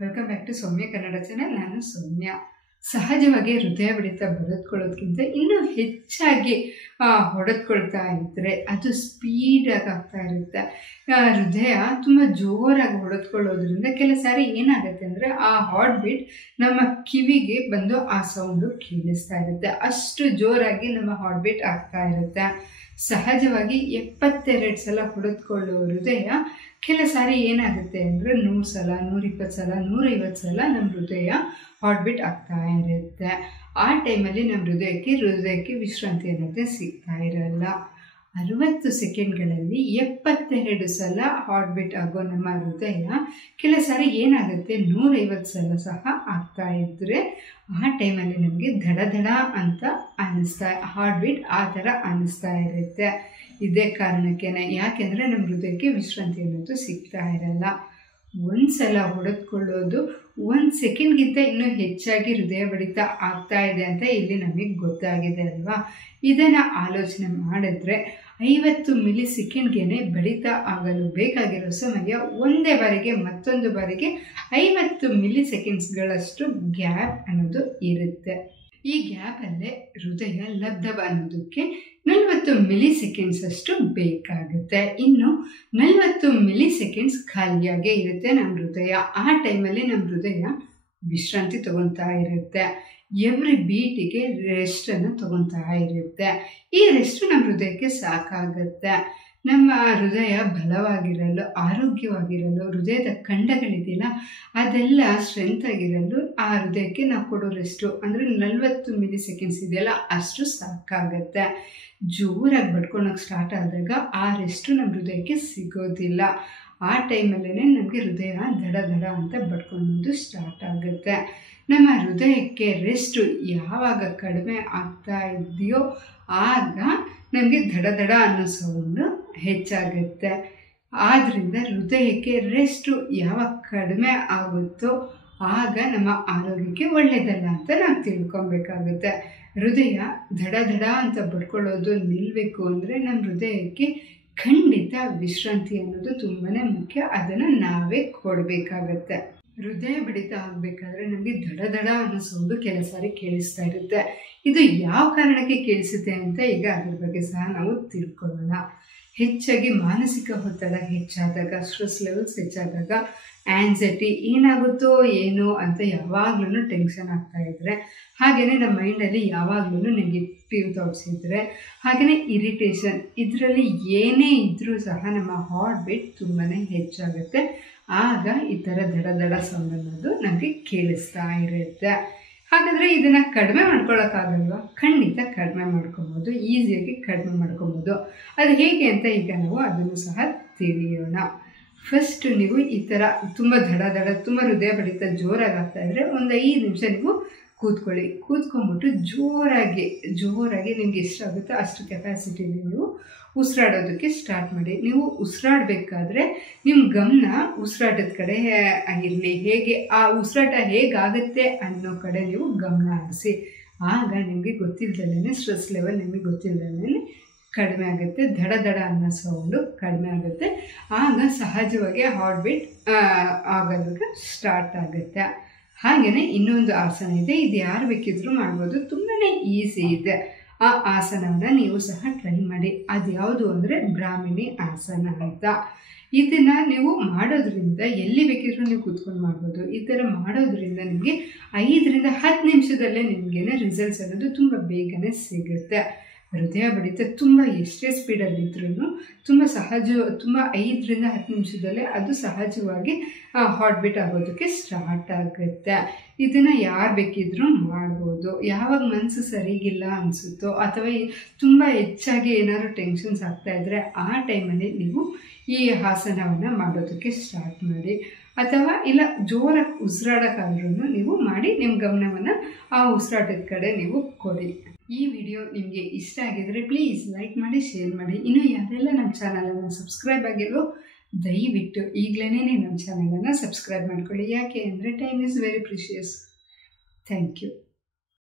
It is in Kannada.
Welcome back to Soumya Kannada channel. ನಾನು ಸೌಮ್ಯ. ಸಹಜವಾಗಿ ಹೃದಯ ಬಡಿತ ಬರೆದುಕೊಳ್ಳೋದಕ್ಕಿಂತ ಇನ್ನೂ ಹೆಚ್ಚಾಗಿ ಹೊಡೆದುಕೊಳ್ತಾ ಇದ್ದರೆ ಅದು ಸ್ಪೀಡಾಗಿ ಆಗ್ತಾ ಇರುತ್ತೆ. ಹೃದಯ ತುಂಬ ಜೋರಾಗಿ ಹೊಡೆದುಕೊಳ್ಳೋದ್ರಿಂದ ಕೆಲವು ಸಾರಿ ಏನಾಗುತ್ತೆ ಅಂದರೆ ಆ ಹಾರ್ಟ್ ಬೀಟ್ ನಮ್ಮ ಕಿವಿಗೆ ಬಂದು ಆ ಸೌಂಡು ಕೇಳಿಸ್ತಾ ಇರುತ್ತೆ. ಅಷ್ಟು ಜೋರಾಗಿ ನಮ್ಮ ಹಾರ್ಟ್ ಬೀಟ್ ಆಗ್ತಾ ಇರುತ್ತೆ. ಸಹಜವಾಗಿ 72 ಸಲ ಹೊಡೆದುಕೊಳ್ಳೋ ಹೃದಯ ಕೆಲವು ಸಾರಿ ಏನಾಗುತ್ತೆ ಅಂದರೆ 100 ಸಲ, 120 ಸಲ, 150 ಸಲ ನಮ್ಮ ಹೃದಯ ಹಾರ್ಟ್ ಬೀಟ್ ಆಗ್ತಾ ಇರುತ್ತೆ. ಆ ಟೈಮಲ್ಲಿ ನಮ್ಮ ಹೃದಯಕ್ಕೆ ವಿಶ್ರಾಂತಿ ಅನ್ನೋದೇ ಸಿಗ್ತಾ ಇರಲ್ಲ. 60 ಸೆಕೆಂಡ್ಗಳಲ್ಲಿ 72 ಸಲ ಹಾರ್ಟ್ ಬೀಟ್ ಆಗೋ ನಮ್ಮ ಹೃದಯ ಕೆಲವು ಸಾರಿ ಏನಾಗುತ್ತೆ 150 ಸಲ ಸಹ ಆಗ್ತಾ ಇದ್ದರೆ ಆ ಟೈಮಲ್ಲಿ ನಮಗೆ ದಡ ಅಂತ ಅನ್ನಿಸ್ತಾ ಹಾರ್ಟ್ ಬೀಟ್ ಆ ಥರ ಅನ್ನಿಸ್ತಾ ಇರುತ್ತೆ. ಇದೇ ಕಾರಣಕ್ಕೇನೆ, ಯಾಕೆಂದರೆ ನಮ್ಮ ಹೃದಯಕ್ಕೆ ವಿಶ್ರಾಂತಿ ಅನ್ನೋದು ಸಿಗ್ತಾ ಇರಲ್ಲ. ಒಂದು ಸಲ ಹೊಡೆದುಕೊಳ್ಳೋದು 1 ಸೆಕೆಂಡ್ಗಿಂತ ಇನ್ನೂ ಹೆಚ್ಚಾಗಿ ಹೃದಯ ಬಡಿತ ಆಗ್ತಾ ಇದೆ ಅಂತ ಇಲ್ಲಿ ನಮಗೆ ಗೊತ್ತಾಗಿದೆ ಅಲ್ವಾ. ಇದನ್ನು ಆಲೋಚನೆ ಮಾಡಿದ್ರೆ 50 ಮಿಲಿ ಸೆಕೆಂಡ್ಗೆ ಬಡಿತ ಆಗಲು ಬೇಕಾಗಿರೋ ಸಮಯ ಒಂದೇ ಬಾರಿಗೆ ಮತ್ತೊಂದು ಬಾರಿಗೆ 50 ಮಿಲಿ ಸೆಕೆಂಡ್ಸ್ಗಳಷ್ಟು ಗ್ಯಾಪ್ ಅನ್ನೋದು ಇರುತ್ತೆ. ಈ ಗ್ಯಾಪಲ್ಲೇ ಹೃದಯ ಲಬ್ಧವ ಅನ್ನೋದಕ್ಕೆ 40 ಮಿಲಿ ಸೆಕೆಂಡ್ಸ್ ಅಷ್ಟು ಬೇಕಾಗುತ್ತೆ. ಇನ್ನು 40 ಮಿಲಿ ಸೆಕೆಂಡ್ಸ್ ಖಾಲಿಯಾಗೇ ಇರುತ್ತೆ ನಮ್ಮ ಹೃದಯ. ಆ ಟೈಮಲ್ಲಿ ನಮ್ಮ ಹೃದಯ ವಿಶ್ರಾಂತಿ ತಗೊತಾ ಇರುತ್ತೆ. ಎವ್ರಿ ಬೀಟಿಗೆ ರೆಸ್ಟನ್ನು ತಗೊತಾ ಇರುತ್ತೆ. ಈ ರೆಸ್ಟು ನಮ್ಮ ಹೃದಯಕ್ಕೆ ಸಾಕಾಗುತ್ತೆ. ನಮ್ಮ ಹೃದಯ ಬಲವಾಗಿರಲು, ಆರೋಗ್ಯವಾಗಿರಲು, ಹೃದಯದ ಖಂಡಗಳಿದೆಯಲ್ಲ ಅದೆಲ್ಲ ಸ್ಟ್ರೆಂತ್ ಆಗಿರಲು ಆ ಹೃದಯಕ್ಕೆ ನಾವು ಕೊಡೋ ರೆಸ್ಟು ಅಂದರೆ 40 ಮಿಲಿ ಸೆಕೆಂಡ್ಸ್ ಇದೆಯಲ್ಲ ಅಷ್ಟು ಸಾಕಾಗುತ್ತೆ. ಜೋರಾಗಿ ಬಡ್ಕೊಳಕ್ಕೆ ಸ್ಟಾರ್ಟ್ ಆದಾಗ ಆ ರೆಸ್ಟು ನಮ್ಮ ಹೃದಯಕ್ಕೆ ಸಿಗೋದಿಲ್ಲ. ಆ ಟೈಮಲ್ಲೇ ನಮಗೆ ಹೃದಯ ದಡ ಅಂತ ಬಡ್ಕೊಳ್ಳೋದು ಸ್ಟಾರ್ಟ್ ಆಗುತ್ತೆ. ನಮ್ಮ ಹೃದಯಕ್ಕೆ ರೆಸ್ಟು ಯಾವಾಗ ಕಡಿಮೆ ಆಗ್ತಾ ಇದೆಯೋ ಆಗ ನಮಗೆ ದಡ ಅನ್ನೋ ಸೌಂಡು ಹೆಚ್ಚಾಗುತ್ತೆ. ಆದ್ದರಿಂದ ಹೃದಯಕ್ಕೆ ರೆಸ್ಟು ಯಾವಾಗ ಕಡಿಮೆ ಆಗುತ್ತೋ ಆಗ ನಮ್ಮ ಆರೋಗ್ಯಕ್ಕೆ ಒಳ್ಳೆಯದಲ್ಲ ಅಂತ ನಾವು ತಿಳ್ಕೊಬೇಕಾಗುತ್ತೆ. ಹೃದಯ ದಡ ಅಂತ ಬಡ್ಕೊಳ್ಳೋದು ನಿಲ್ಲಬೇಕು ಅಂದರೆ ನಮ್ಮ ಹೃದಯಕ್ಕೆ ಖಂಡಿತ ವಿಶ್ರಾಂತಿ ಅನ್ನೋದು ತುಂಬಾ ಮುಖ್ಯ. ಅದನ್ನು ನಾವೇ ಕೊಡಬೇಕಾಗತ್ತೆ. ಹೃದಯ ಬಡಿತ ಆಗಬೇಕಾದ್ರೆ ನಮಗೆ ದಡ ಅನ್ನೋ ಸೌಂಡು ಕೆಲವು ಸಾರಿ ಕೇಳಿಸ್ತಾ ಇರುತ್ತೆ. ಇದು ಯಾವ ಕಾರಣಕ್ಕೆ ಕೇಳಿಸುತ್ತೆ ಅಂತ ಈಗ ಅದ್ರ ಬಗ್ಗೆ ಸಹ ನಾವು ತಿಳ್ಕೊಳ್ಳೋಣ. ಹೆಚ್ಚಾಗಿ ಮಾನಸಿಕ ಒತ್ತಡ ಹೆಚ್ಚಾದಾಗ, ಸ್ಟ್ರೆಸ್ ಲೆವೆಲ್ಸ್ ಹೆಚ್ಚಾದಾಗ, ಆ್ಯನ್ಸೈಟಿ ಏನಾಗುತ್ತೋ ಏನೋ ಅಂತ ಯಾವಾಗಲೂ ಟೆನ್ಷನ್ ಆಗ್ತಾ ಇದ್ದರೆ, ಹಾಗೆಯೇ ನಮ್ಮ ಮೈಂಡಲ್ಲಿ ಯಾವಾಗಲೂ ನೆಗೆಟಿವ್ ಥಾಟ್ಸ್ ಇದ್ದರೆ, ಹಾಗೆಯೇ ಇರಿಟೇಷನ್, ಇದರಲ್ಲಿ ಏನೇ ಇದ್ದರೂ ಸಹ ನಮ್ಮ ಹಾರ್ಟ್ ಬೀಟ್ ತುಂಬಾ ಹೆಚ್ಚಾಗುತ್ತೆ. ಆಗ ಈ ಥರ ದಡ ಸೌಂಡ್ ಅನ್ನೋದು ನಮಗೆ ಕೇಳಿಸ್ತಾ ಇರುತ್ತೆ. ಹಾಗಾದರೆ ಇದನ್ನು ಕಡಿಮೆ ಮಾಡ್ಕೊಳ್ಳೋಕ್ಕಾಗಲ್ವಾ? ಖಂಡಿತ ಕಡಿಮೆ ಮಾಡ್ಕೊಬೋದು, ಈಸಿಯಾಗಿ ಕಡಿಮೆ ಮಾಡ್ಕೊಬೋದು. ಅದು ಹೇಗೆ ಅಂತ ಈಗ ನಾವು ಅದನ್ನು ಸಹ ತಿಳಿಯೋಣ. ಫಸ್ಟ್ ನೀವು ಈ ಥರ ತುಂಬ ದಡ ತುಂಬ ಹೃದಯ ಬಡಿತ ಜೋರಾಗಿ ಆಗ್ತಾಯಿದ್ರೆ ಒಂದು 5 ನಿಮಿಷ ನೀವು ಕೂತ್ಕೊಂಡ್ಬಿಟ್ಟು ಜೋರಾಗಿ ನಿಮ್ಗೆ ಎಷ್ಟಾಗುತ್ತೋ ಅಷ್ಟು ಕೆಪಾಸಿಟಿಲಿ ನೀವು ಉಸಿರಾಡೋದಕ್ಕೆ ಸ್ಟಾರ್ಟ್ ಮಾಡಿ. ನೀವು ಉಸಿರಾಡಬೇಕಾದ್ರೆ ನಿಮ್ಮ ಗಮನ ಉಸಿರಾಟದ ಕಡೆ ಇರಲಿ. ಹೇಗೆ ಆ ಉಸಿರಾಟ ಹೇಗಾಗುತ್ತೆ ಅನ್ನೋ ಕಡೆ ನೀವು ಗಮನ ಹರಿಸಿ. ಆಗ ನಿಮಗೆ ಗೊತ್ತಿಲ್ಲದಲೇ ಸ್ಟ್ರೆಸ್ ಲೆವೆಲ್ ನಿಮಗೆ ಗೊತ್ತಿಲ್ಲದಲೇ ಕಡಿಮೆ ಆಗುತ್ತೆ. ದಡ ಅನ್ನೋ ಸೌಂಡು ಕಡಿಮೆ ಆಗುತ್ತೆ. ಆಗ ಸಹಜವಾಗಿ ಹಾರ್ಟ್ ಬೀಟ್ ಆಗೋದಕ್ಕೆ ಸ್ಟಾರ್ಟ್ ಆಗುತ್ತೆ. ಹಾಗೆಯೇ ಇನ್ನೊಂದು ಆಸನ ಇದೆ. ಇದು ಯಾರು ಬೇಕಿದ್ರೂ ಮಾಡ್ಬೋದು, ತುಂಬಾ ಈಸಿ ಇದೆ. ಆ ಆಸನವನ್ನು ನೀವು ಸಹ ಟ್ರೈ ಮಾಡಿ. ಅದು ಯಾವುದು ಅಂದರೆ ಬ್ರಾಹ್ಮಿಣಿ ಆಸನ ಅಂತ. ಇದನ್ನು ನೀವು ಮಾಡೋದ್ರಿಂದ ಎಲ್ಲಿ ಬೇಕಿದ್ರೂ ನೀವು ಕೂತ್ಕೊಂಡು ಮಾಡ್ಬೋದು. ಈ ಥರ ಮಾಡೋದ್ರಿಂದ ನಿಮಗೆ 5 ರಿಂದ 10 ನಿಮಿಷದಲ್ಲೇ ನಿಮಗೇನೆ ರಿಸಲ್ಟ್ಸ್ ಅನ್ನೋದು ತುಂಬ ಬೇಗನೆ ಸಿಗುತ್ತೆ. ಹೃದಯ ಬಡಿತ ತುಂಬ ಎಷ್ಟೇ ಸ್ಪೀಡಲ್ಲಿದ್ರೂ ತುಂಬ 5 ರಿಂದ 10 ನಿಮಿಷದಲ್ಲೇ ಅದು ಸಹಜವಾಗಿ ಹಾರ್ಟ್ ಬೀಟ್ ಆಗೋದಕ್ಕೆ ಸ್ಟಾರ್ಟ್ ಆಗುತ್ತೆ. ಇದನ್ನು ಯಾರು ಬೇಕಿದ್ರೂ ಮಾಡ್ಬೋದು. ಯಾವಾಗ ಮನಸ್ಸು ಸರಿಗಿಲ್ಲ ಅನಿಸುತ್ತೋ ಅಥವಾ ತುಂಬ ಹೆಚ್ಚಾಗಿ ಏನಾದರೂ ಟೆನ್ಷನ್ಸ್ ಆಗ್ತಾಯಿದ್ರೆ ಆ ಟೈಮಲ್ಲಿ ನೀವು ಈ ಆಸನವನ್ನು ಮಾಡೋದಕ್ಕೆ ಸ್ಟಾರ್ಟ್ ಮಾಡಿ. ಅಥವಾ ಇಲ್ಲ ಜೋರಾಗಿ ಉಸಿರಾಡೋಕ್ಕಾದ್ರೂ ನೀವು ಮಾಡಿ ನಿಮ್ಮ ಗಮನವನ್ನು ಆ ಉಸಿರಾಟದ ಕಡೆ ನೀವು ಕೊಡಿ. ಈ ವಿಡಿಯೋ ನಿಮಗೆ ಇಷ್ಟ ಆಗಿದರೆ ಪ್ಲೀಸ್ ಲೈಕ್ ಮಾಡಿ, ಶೇರ್ ಮಾಡಿ. ಇನ್ನು ಯಾರೆಲ್ಲ ನಮ್ಮ ಚಾನಲನ್ನು ಸಬ್ಸ್ಕ್ರೈಬ್ ಆಗಿರೋ ದಯವಿಟ್ಟು ಈಗಲೇ ನಮ್ಮ ಚಾನಲನ್ನು ಸಬ್ಸ್ಕ್ರೈಬ್ ಮಾಡ್ಕೊಳ್ಳಿ. ಯಾಕೆ ಅಂದರೆ time is very precious. Thank you.